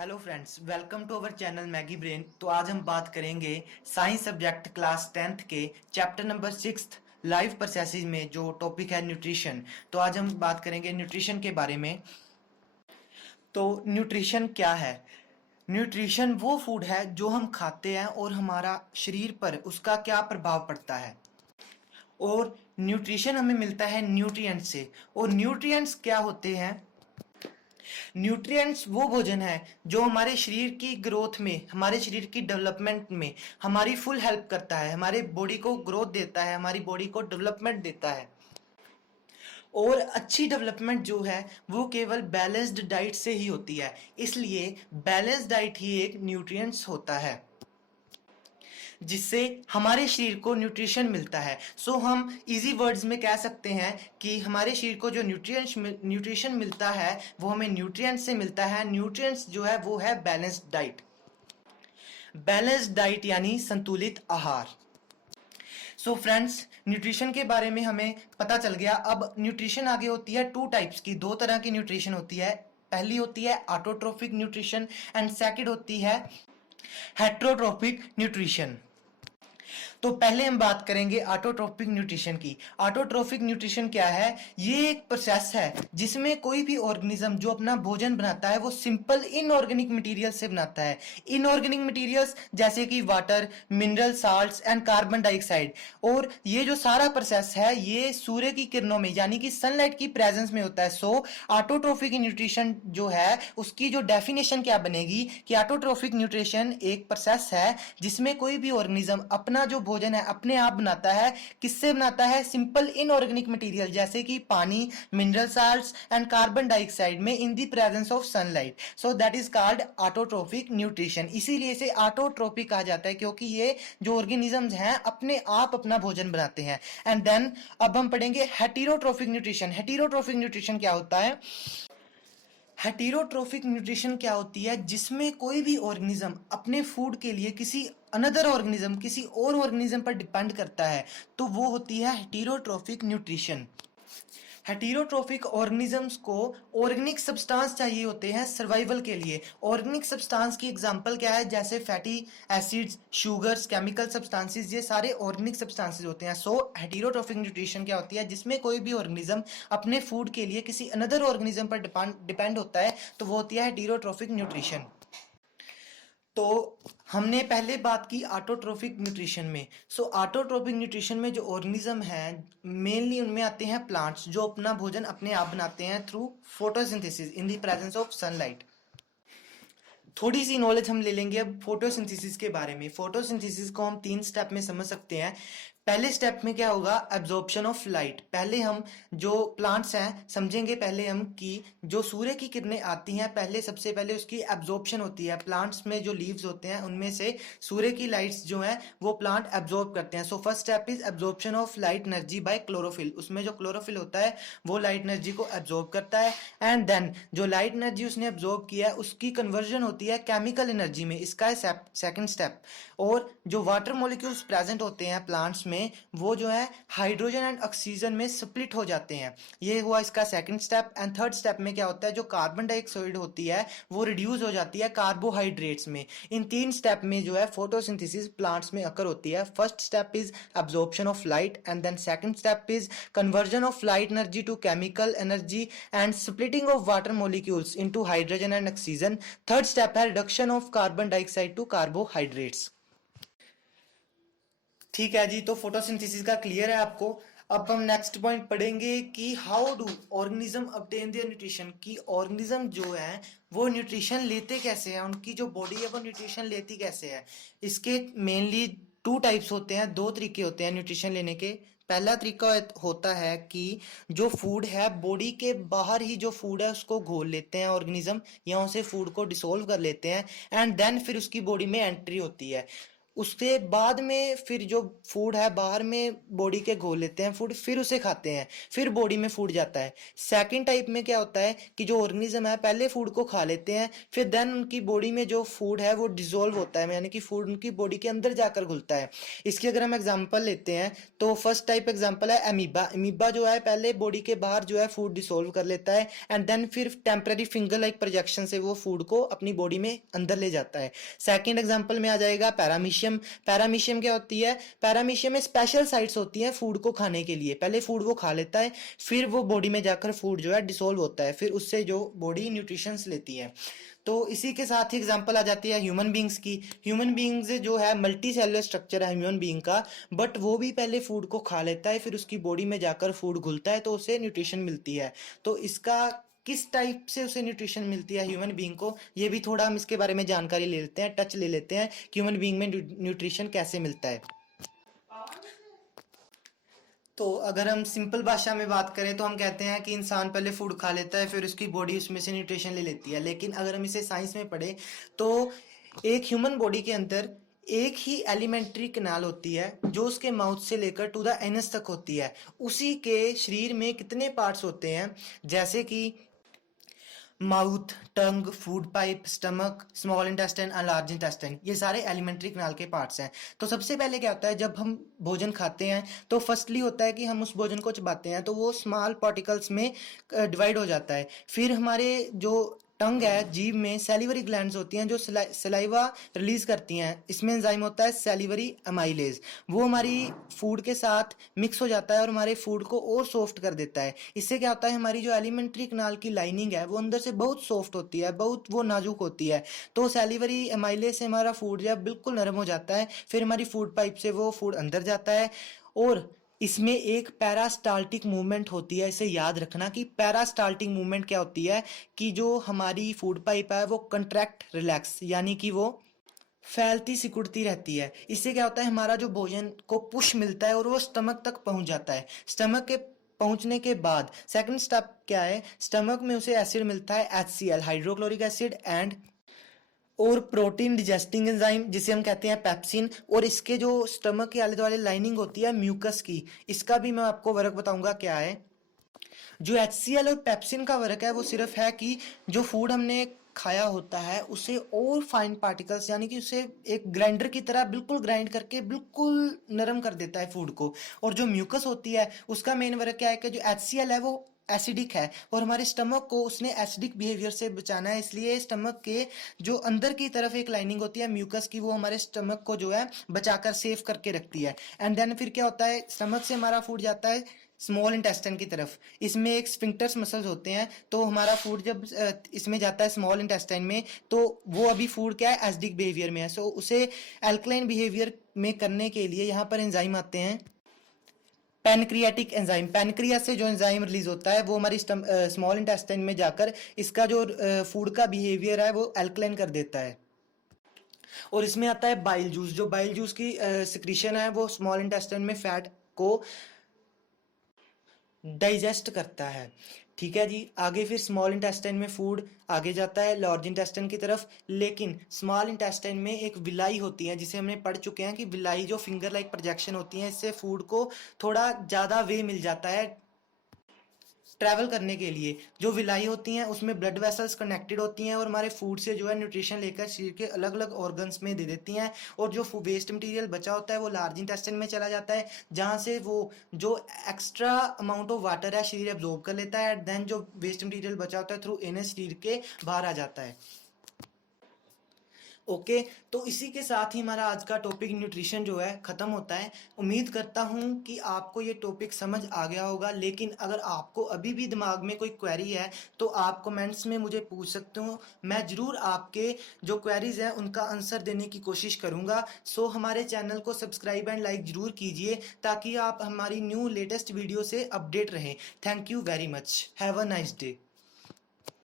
Hello friends, welcome to our channel Maggi brain. तो आज हम बात करेंगे साइंस सब्जेक्ट क्लास 10th के चैप्टर नंबर 6 लाइफ प्रोसेसेस में जो टॉपिक है न्यूट्रिशन। तो आज हम बात करेंगे न्यूट्रिशन के बारे में। तो न्यूट्रिशन क्या है? न्यूट्रिशन वो फूड है जो हम खाते हैं और हमारा शरीर पर उसका क्या प्रभाव पड़ता है। और न्यूट्रिशन हमें मिलता है न्यूट्रिएंट्स से। और न्यूट्रिएंट्स क्या होते हैं? न्यूट्रिएंट्स वो भोजन है जो हमारे शरीर की ग्रोथ में, हमारे शरीर की डेवलपमेंट में हमारी फुल हेल्प करता है, हमारे बॉडी को ग्रोथ देता है, हमारी बॉडी को डेवलपमेंट देता है। और अच्छी डेवलपमेंट जो है वो केवल बैलेंस्ड डाइट से ही होती है, इसलिए बैलेंस्ड डाइट ही एक न्यूट्रिएंट्स होता है जिससे हमारे शरीर को न्यूट्रिशन मिलता है। सो हम इजी वर्ड्स में कह सकते हैं कि हमारे शरीर को जो न्यूट्रिशन मिलता है वो हमें न्यूट्रिएंट्स से मिलता है। न्यूट्रिएंट्स जो है वो है बैलेंस्ड डाइट। बैलेंस्ड डाइट यानी संतुलित आहार। सो फ्रेंड्स, न्यूट्रिशन के बारे में हमें पता चल गया। अब न्यूट्रिशन आगे होती है टू टाइप्स की, दो तरह की न्यूट्रिशन होती है। पहली होती है ऑटोट्रोफिक न्यूट्रिशन एंड सेकंड होती है हेट्रोट्रोफिक न्यूट्रिशन। तो पहले हम बात करेंगे ऑटोट्रोफिक न्यूट्रिशन की। ऑटोट्रोफिक न्यूट्रिशन क्या है? ये एक प्रोसेस है जिसमें कोई भी ऑर्गेनिज्म जो अपना भोजन बनाता है वो सिंपल इनऑर्गेनिक मटेरियल से बनाता है। इनऑर्गेनिक मटेरियल्स जैसे कि water, mineral salts and carbon dioxide. और ये जो सारा प्रोसेस है ये सूर्य की किरणों में यानी कि सनलाइट की प्रेजेंस में होता है। सो ऑटोट्रोफिक न्यूट्रिशन जो है उसकी जो डेफिनेशन क्या बनेगी कि ऑटोट्रोफिक न्यूट्रिशन एक प्रोसेस है जिसमें कोई भी ऑर्गेनिज्म अपना जो भोजन है अपने आप बनाता है। किससे बनाता है? सिंपल इनऑर्गेनिक मटेरियल जैसे कि पानी, mineral salts and carbon dioxide में in the presence of sunlight. So that is called autotrophic nutrition. इसीलिए इसे ऑटोट्रोफिक कहा जाता है क्योंकि ये जो ऑर्गेनिजम्स हैं अपने आप अपना भोजन बनाते हैं। एंड देन अब हम पढ़ेंगे हेटेरोट्रोफिक न्यूट्रिशन। हेटेरोट्रोफिक न्यूट्रिशन क्या होता है? हेटेरोट्रोफिक न्यूट्रिशन क्या होती है? जिसमें कोई भी ऑर्गेनिज्म अपने फूड के लिए किसी अनदर ऑर्गेनिज्म, किसी और ऑर्गेनिज्म पर डिपेंड करता है, तो वो होती है हेटेरोट्रोफिक न्यूट्रिशन। हेटेरोट्रोफिक ऑर्गेनिजम्स को ऑर्गेनिक सब्सटेंस चाहिए होते हैं सर्वाइवल के लिए। ऑर्गेनिक सब्सटेंस की एग्जांपल क्या है? जैसे fatty acids, sugars, chemical substances, ये सारे ऑर्गेनिक सब्सटेंसेस होते हैं। सो हेटेरोट्रोफिक न्यूट्रिशन क्या होती है? जिसमें कोई भी ऑर्गेनिज्म अपने फूड के लिए किसी अनदर ऑर्गेनिज्म पर डिपेंड होता है, तो वो होती है हेटेरोट्रोफिक न्यूट्रिशन। तो हमने पहले बात की ऑटोट्रोफिक न्यूट्रिशन में। सो ऑटोट्रोफिक न्यूट्रिशन में जो ऑर्गेनिज्म हैं मेनली उनमें आते हैं प्लांट्स जो अपना भोजन अपने आप बनाते हैं through photosynthesis in the presence of sunlight. थोड़ी सी नॉलेज हम ले लेंगे अब फोटोसिंथेसिस के बारे में। फोटोसिंथेसिस को हम 3 स्टेप में समझ सकते हैं। पहले स्टेप में क्या होगा? Absorption of light. पहले हम जो प्लांट्स हैं समझेंगे पहले हम कि जो सूर्य की किरणें आती हैं पहले सबसे पहले उसकी एब्जॉर्प्शन होती है। प्लांट्स में जो लीव्स होते हैं उनमें से सूर्य की लाइट्स जो हैं वो प्लांट एब्जॉर्ब करते हैं। So first step is absorption of light energy by chlorophyll. उसमें जो क्लोरोफिल होता है वो लाइट एनर्जी को एब्जॉर्ब करता है। एंड देन जो लाइट एनर्जी उसने एब्जॉर्ब किया है उसकी कन्वर्जन होती है केमिकल एनर्जी में। इसका है सेकंड स्टेप। और जो वाटर मॉलिक्यूल्स प्रेजेंट होते हैं प्लांट्स में वो जो है हाइड्रोजन एंड ऑक्सीजन में स्प्लिट हो जाते हैं। ये हुआ इसका second step. And third step में क्या होता है? जो कार्बन डाइऑक्साइड होती है वो रिड्यूस हो जाती है कार्बोहाइड्रेट्स में। इन 3 स्टेप में जो है फोटोसिंथेसिस प्लांट्स में अकर होती है। First step is absorption of light and then second step is conversion of light energy to chemical energy and splitting of water molecules into hydrogen and oxygen. Third step है reduction of carbon dioxide to carbohydrates. ठीक है जी, तो photosynthesis का clear है आपको। अब हम next point पढ़ेंगे कि how do organism obtain their nutrition. की ऑर्गेनिज्म जो है वो न्यूट्रिशन लेते कैसे हैं, उनकी जो बॉडी है वो न्यूट्रिशन लेती कैसे है। इसके मेनली 2 टाइप्स होते हैं, 2 तरीके होते हैं न्यूट्रिशन लेने के। पहला तरीका होता है कि जो फूड है बॉडी के बाहर ही जो फूड है उसको घोल लेते हैं ऑर्गेनिज्म या उसे फूड को डिसोल्व कर लेते हैं एंड देन फिर उसकी बॉडी में एंट्री होती है। उसके बाद में फिर जो फूड है बाहर में बॉडी के घोल लेते हैं फूड, फिर उसे खाते हैं, फिर बॉडी में फूड जाता है। सेकंड टाइप में क्या होता है कि जो ऑर्गेनिज्म है पहले फूड को खा लेते हैं, फिर देन उनकी बॉडी में जो फूड है वो डिसॉल्व होता है, यानी कि फूड उनकी बॉडी के अंदर जाकर घुलता है। इसकी अगर हम एग्जांपल लेते हैं तो फर्स्ट टाइप एग्जांपल है अमीबा। अमीबा जो है पहले बॉडी के बाहर जो है फूड डिसॉल्व कर लेता है एंड देन फिर टेम्पररी फिंगर लाइक प्रोजेक्शन से वो फूड को अपनी बॉडी में अंदर ले जाता है। सेकंड एग्जांपल में आ जाएगा पैरामीशियम। पैरामीशियम क्या होती है, पैरामीशियम में स्पेशल साइट्स होती हैं फूड को खाने के लिए, पहले फूड वो खा लेता है, फिर वो बॉडी में जाकर फूड जो है डिसॉल्व होता है, फिर उससे जो बॉडी न्यूट्रिशंस लेती है। तो इसी के साथ ही एग्जांपल आ जाती है ह्यूमन बींग्स की। ह्यूमन बींग्स जो है मल्टी सेलुलर स्ट्रक्चर है ह्यूमन बींग का, बट वो भी पहले फूड को खा लेता है, फिर उसकी बॉडी में जाकर फूड घुलता है तो उसे न्यूट्रिशन मिलती है। तो इसका किस टाइप से उसे न्यूट्रिशन मिलती है ह्यूमन बींग को, ये भी थोड़ा हम इसके बारे में जानकारी ले लेते हैं, टच ले लेते हैं कि ह्यूमन बींग में न्यूट्रिशन कैसे मिलता है। तो अगर हम सिंपल भाषा में बात करें तो हम कहते हैं कि इंसान पहले फूड खा लेता है, फिर उसकी बॉडी उसमें से न्यूट्रिशन ले लेती है। लेकिन अगर हम इसे साइंस में पढ़ें तो एक ह्यूमन बॉडी के अंदर एक ही एलिमेंट्री कैनाल होती है जो उसके माउथ से लेकर टू द एनस तक होती है। उसी के शरीर में कितने पार्ट्स होते हैं, जैसे कि mouth, tongue, food pipe, stomach, small intestine and large intestine, ये सारे एलिमेंट्री कैनाल के पार्ट्स हैं। तो सबसे पहले क्या होता है जब हम भोजन खाते हैं तो फर्स्टली होता है कि हम उस भोजन को चबाते हैं तो वो स्मॉल पार्टिकल्स में डिवाइड हो जाता है। फिर हमारे जो टंग है, जीभ में सैलिवरी ग्लैंड्स होती हैं जो सलाइवा रिलीज करती हैं, इसमें एंजाइम होता है सैलिवरी अमाइलेज, वो हमारी फूड के साथ मिक्स हो जाता है और हमारे फूड को और सॉफ्ट कर देता है। इससे क्या होता है हमारी जो एलिमेंट्री कैनाल की लाइनिंग है वो अंदर से बहुत सॉफ्ट होती है, बहुत वो नाजुक होती है। तो सैलिवरी अमाइलेज से हमारा फूड जो है बिल्कुल नरम हो जाता है, फिर हमारी फूड पाइप से वो फूड अंदर जाता है। और इसमें एक पैरास्टाल्टिक मूवमेंट होती है, इसे याद रखना कि पैरास्टाल्टिक मूवमेंट क्या होती है कि जो हमारी फूड पाइप है वो कंट्रैक्ट रिलैक्स, यानी कि वो फैलती सिकुड़ती रहती है। इससे क्या होता है हमारा जो भोजन को पुश मिलता है और वो स्टमक तक पहुंच जाता है। स्टमक के पहुंचने के बाद सेकंड स्टेप क्या है, स्टमक में उसे एसिड मिलता है HCl, हाइड्रोक्लोरिक एसिड, एंड और प्रोटीन डिजेस्टिंग एंजाइम जिसे हम कहते हैं पेप्सिन। और इसके जो स्टमक के आले दुआले लाइनिंग होती है म्यूकस की, इसका भी मैं आपको वर्क बताऊंगा क्या है। जो HCl और पेप्सिन का वर्क है वो सिर्फ है कि जो फूड हमने खाया होता है उसे और फाइन पार्टिकल्स, यानी कि उसे एक ग्राइंडर की तरह बिल्कुल ग्राइंड करके बिल्कुल नरम कर देता है फूड को। और जो म्यूकस होती है उसका मेन वर्क क्या है कि जो HCl है वो एसिडिक है और हमारे स्टमक को उसने एसिडिक बिहेवियर से बचाना है, इसलिए स्टमक के जो अंदर की तरफ एक लाइनिंग होती है म्यूकस की, वो हमारे स्टमक को जो है बचाकर सेफ करके रखती है। एंड देन फिर क्या होता है स्टमक से हमारा फूड जाता है स्मॉल इंटेस्टाइन की तरफ। इसमें एक स्फिंक्टर्स मसल्स होते हैं, तो हमारा फूड जब इसमें जाता है स्मॉल इंटेस्टाइन में तो वो अभी फूड क्या है एसिडिक बिहेवियर में है, सो उसे अल्कलाइन बिहेवियर में करने के लिए यहाँ पर एंजाइम आते हैं पैनक्रियाटिक एंजाइम। पैनक्रियास से जो एंजाइम रिलीज होता है वो हमारी स्मॉल इंटेस्टाइन में जाकर इसका जो फूड का बिहेवियर है वो अल्कलाइन कर देता है। और इसमें आता है बाइल जूस। जो बाइल जूस की सिक्रीशन है वो स्मॉल इंटेस्टाइन में फैट को डाइजेस्ट करता है। ठीक है जी, आगे फिर स्मॉल इंटेस्टाइन में फूड आगे जाता है लार्ज इंटेस्टाइन की तरफ, लेकिन स्मॉल इंटेस्टाइन में एक विलाई होती है जिसे हमने पढ़ चुके हैं कि विलाई जो फिंगर लाइक प्रोजेक्शन होती है, इससे फूड को थोड़ा ज़्यादा वे मिल जाता है ट्रैवल करने के लिए। जो विलाई होती हैं उसमें ब्लड वेसल्स कनेक्टेड होती हैं और हमारे फूड से जो है न्यूट्रिशन लेकर शरीर के अलग अलग ऑर्गन्स में दे देती हैं। और जो वेस्ट मटेरियल बचा होता है वो लार्ज इंटेस्टाइन में चला जाता है, जहाँ से वो जो एक्स्ट्रा अमाउंट ऑफ वाटर है शरीर एब्जॉर्ब कर लेता है, देन जो वेस्ट मटेरियल बचा होता है थ्रू एनएस शरीर के बाहर आ जाता है। ओके, तो इसी के साथ ही हमारा आज का टॉपिक न्यूट्रिशन जो है ख़त्म होता है। उम्मीद करता हूँ कि आपको ये टॉपिक समझ आ गया होगा, लेकिन अगर आपको अभी भी दिमाग में कोई क्वेरी है तो आप कमेंट्स में मुझे पूछ सकते हो, मैं ज़रूर आपके जो क्वेरीज हैं उनका आंसर देने की कोशिश करूँगा। सो हमारे चैनल को सब्सक्राइब एंड लाइक ज़रूर कीजिए ताकि आप हमारी न्यू लेटेस्ट वीडियो से अपडेट रहें। Thank you very much, have a nice day.